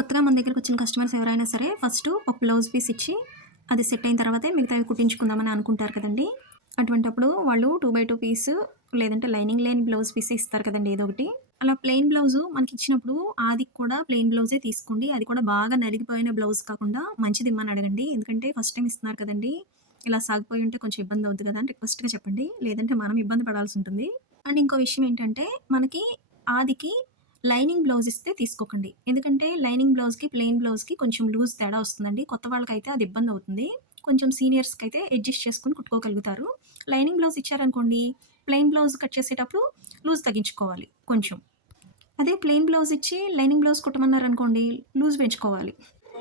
కొత్తగా మన దగ్గరకొచ్చిన కస్టమర్స్ ఎవరైనా సరే ఫస్టు ఒక బ్లౌజ్ పీస్ ఇచ్చి, అది సెట్ అయిన తర్వాతే మిగతావి కుట్టించుకుందామని అనుకుంటారు కదండీ! అటువంటప్పుడు వాళ్ళు 2/2 పీసు లేదంటే లైనింగ్ లేని బ్లౌజ్ పీసే ఇస్తారు కదండీ ఏదో ఒకటి. అలా ప్లెయిన్ బ్లౌజు మనకిచ్చినప్పుడు ఆదికి కూడా ప్లెయిన్ బ్లౌజే తీసుకోండి. అది కూడా బాగా నలిగిపోయిన బ్లౌజ్ కాకుండా మంచిదిమ్మని అడగండి. ఎందుకంటే ఫస్ట్ టైమ్ ఇస్తున్నారు కదండీ! ఇలా సాగిపోయి ఉంటే కొంచెం ఇబ్బందవుద్ది కదా! అని రిక్వెస్ట్‌గా చెప్పండి. లేదంటే మనం ఇబ్బంది పడాల్సుంటుంది. అండ్ ఇంకో విషయం ఏంటంటే మనకి ఆదికి లైనింగ్ బ్లౌజ్ ఇస్తే తీసుకోకండి. ఎందుకంటే లైనింగ్ బ్లౌజ్‌కి, ప్లెయిన్ బ్లౌజ్‌కి కొంచెం లూజ్ తేడా వస్తుందండి. కొత్త వాళ్ళకైతే అది ఇబ్బందవుతుంది. కొంచెం సీనియర్స్‌కైతే అడ్జస్ట్ చేసుకొని కుట్టుకోగలుగుతారు. లైనింగ్ బ్లౌజ్ ఇచ్చారనుకోండి, ప్లెయిన్ బ్లౌజ్ కట్ చేసేటప్పుడు లూజ్ తగ్గించుకోవాలి కొంచెం. అదే ప్లెయిన్ బ్లౌజ్ ఇచ్చి లైనింగ్ బ్లౌజ్ కుట్టమన్నారనుకోండి, లూజ్ పెంచుకోవాలి.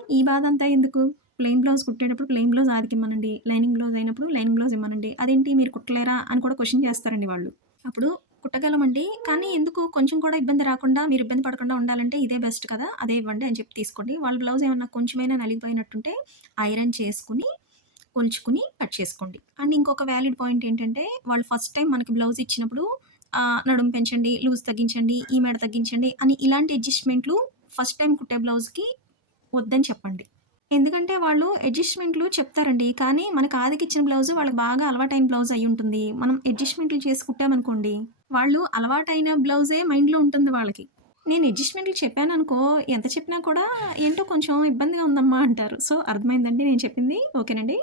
ఈ బాధంతా ఎందుకు? ప్లెయిన్ బ్లౌజ్ కుట్టేటప్పుడు ప్లెయిన్ బ్లౌజ్ ఆదికిమ్మనండి. లైనింగ్ బ్లౌజ్ అయినప్పుడు లైనింగ్ బ్లౌజ్ ఇమ్మనండి. అదేంటి మీరు కుట్టలేరా అని కూడా క్వెషన్ చేస్తారండి వాళ్ళు. అప్పుడు కుట్టగలమండి. కానీ ఎందుకు కొంచెం కూడా ఇబ్బంది రాకుండా, మీరు ఇబ్బంది పడకుండా ఉండాలంటే ఇదే బెస్ట్ కదా! అదే ఇవ్వండి అని చెప్పి తీసుకోండి. వాళ్ళ బ్లౌజ్ ఏమన్నా కొంచెమైనా నలిగిపోయినట్టుంటే ఐరన్ చేసుకొని, కొలుచుకొని కట్ చేసుకోండి. అండ్ ఇంకొక వ్యాలిడ్ పాయింట్ ఏంటంటే, వాళ్ళు ఫస్ట్ టైమ్ మనకి బ్లౌజ్ ఇచ్చినప్పుడు నడుము పెంచండి, లూజ్ తగ్గించండి, ఈ మెడ తగ్గించండి అని ఇలాంటి అడ్జస్ట్‌మెంట్‌లు ఫస్ట్ టైమ్ కుట్టే బ్లౌజ్‌కి వద్దని చెప్పండి. ఎందుకంటే వాళ్ళు అడ్జస్ట్‌మెంట్‌లు చెప్తారండి. కానీ మనకు ఆదికిచ్చిన బ్లౌజు వాళ్ళకి బాగా అలవాటైన బ్లౌజ్ అయ్యుంటుంది. మనం అడ్జస్ట్‌మెంట్‌లు చేసి కుట్టామనుకోండి, వాళ్ళు అలవాటైన బ్లౌజే మైండ్‌లో ఉంటుంది వాళ్ళకి. నేను అడ్జస్ట్‌మెంట్‌లు చెప్పాననుకో, ఎంత చెప్పినా కూడా ఏంటో కొంచెం ఇబ్బందిగా ఉందమ్మా అంటారు. సో, అర్థమైందండి నేను చెప్పింది. ఓకేనండి?